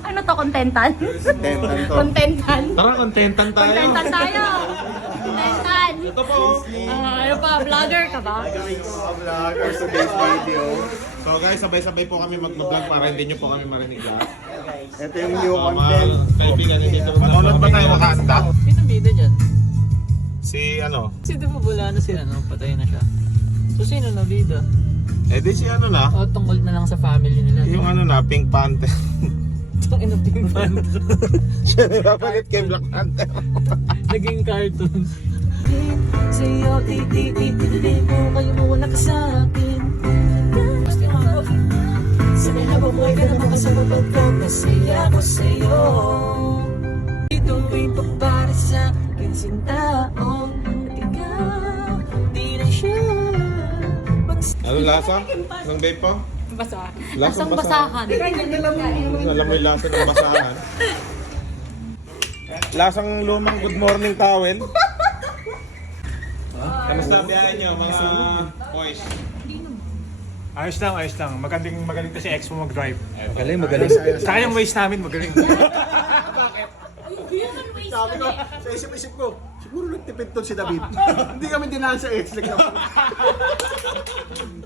Ano to, kontentan? Contentan to. Kontentan. Tara, kontentan tayo. Kontentan tayo. Kontentan. Ito po. Ah, ano pa, vlogger ka ba? Vlogger sa base video. So guys, sabay-sabay po kami mag-vlog para hindi nyo po kami marinig lahat. Ito yung new So, mga content. kaibigan, hindi ito Manonood ba tayo makahanda? Sino bida dyan? Si ano? Si di ba wala na si ano, patay na siya. So sino na bida? Eh di si ano na? O tungkol na lang sa family nila. Yung ano na, Pink Panther. Itong inaping fan. Siya napapalit kay Black Panther. Naging cartoon. Sa'yo, titi-titi Ano lasa? Ng vape po? Basa. Lasang Lasang basahan. Alam mo yung lasa ng basahan. Lasang lumang good morning towel. Kamusta biyahe nyo mga boys? Ayos lang, ayos lang. Magaling, magaling to si Expo mag-drive. Magaling, magaling. Saka yung waste namin, magaling. Sabi ko, sa isip-isip ko, siguro nagtipid to si David. Hindi kami dinaan sa X.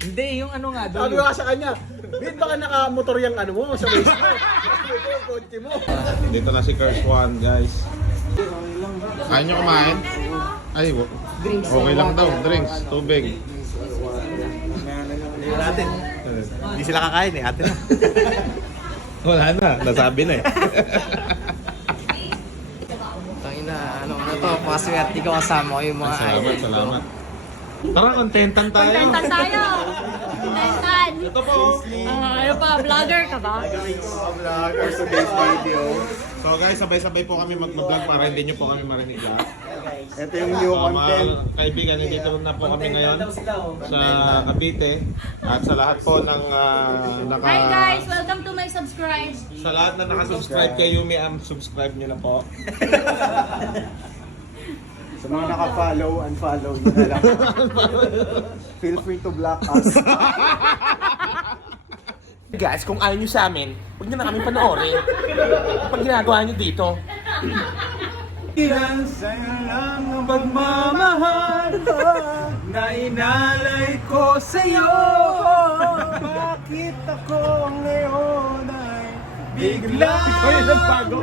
Hindi, yung ano nga Sabi ko nga sa kanya, Bin, baka naka-motor yung ano mo sa waist mo. Ito yung kotse mo. Dito na si Curse One, guys. Kaya nyo kumain? Ay, wa- okay lang daw. Drinks, tubig. natin. Hindi sila kakain eh, ate na. Wala na, nasabi na eh. Tangina, ano na to, paswerte ko kasama ko yung mga salamat, salamat. Tara, kontentan tayo. Kontentan tayo. Kontentan. Ito po. Ah, ano pa, vlogger ka ba? Vlogger sa base video. So guys, sabay-sabay po kami mag-vlog para hindi nyo po kami marinig. Ito yung new So, mga content. kaibigan, nandito na po kami ngayon sa Cavite at sa lahat po ng ah, naka Hi guys, welcome to my subscribe. sa lahat na naka-subscribe kay Yumi, um, subscribe nyo na po. Sa mga naka-follow, unfollow nyo na lang. Feel free to block us. Guys, kung ayaw nyo sa amin, huwag nyo na kami panoorin. Pag ginagawa nyo dito. Ilan sa'yo lang ang pagmamahal na inalay ko sa'yo. Bakit ako ngayon ay bigla Ikaw yung nagbago.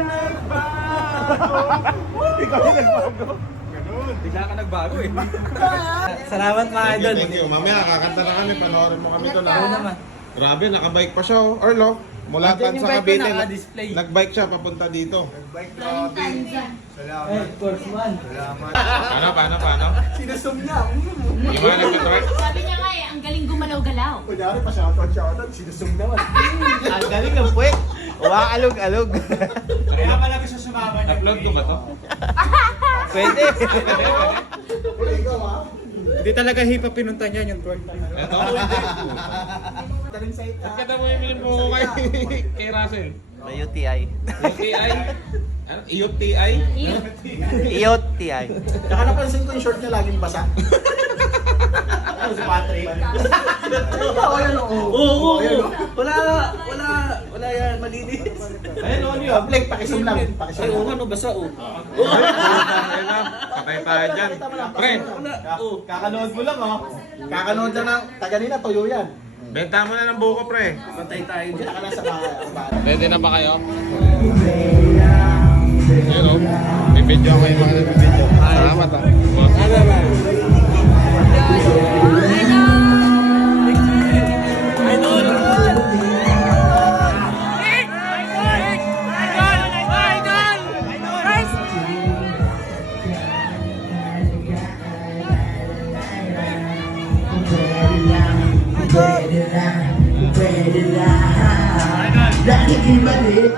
Ikaw yung nagbago. Bigla ka nagbago eh. Salamat mga Thank you, idol. thank you. Mamaya kakanta na kami, panoorin mo kami doon. Oo ah. naman. Grabe, nakabike pa siya. oh. Arlo, mula Andyan tan yung sa bike ko, Cavite, naka-display. nagbike siya papunta dito. Bike grabe. Eh, of course man. Paano, paano, paano? Sinasum niya. Yung mga nagtutwerk? Sabi niya nga eh, ang galing gumalaw-galaw. Kunyari pa shoutout, shoutout. Sinasum naman. Ang galing ng puwet. Umaalog-alog. Kaya pala gusto sumama niya. Upload ko ba to? Pwede. Hindi talaga hip-hop pinunta niya yung twerk. Ito? Taling sa ita. Ba't ka daw mo yung mo kay, kay Russell? UTI. UTI? Ano? UTI? UTI. Saka napansin ko yung short niya laging basa. Ano si Patrick? Ikaw, ayun o. Oo, oo, Wala, wala, wala yan, malinis. Ayun o, yun. Blake, pakisum lang. Pakisum lang. ano, basa oh. Ayun na, patay tayo dyan. Pre, Kakanood mo lang oh. Kakanood lang ng taga nila, tuyo yan. benta mo na ng buko, pre. Patay tayo dyan. Na sa bahay. Ready na ba kayo? Ayun o. May video ako yung mga nag-video. Salamat ah. Pwede lang, pwede lang Dahil ibalik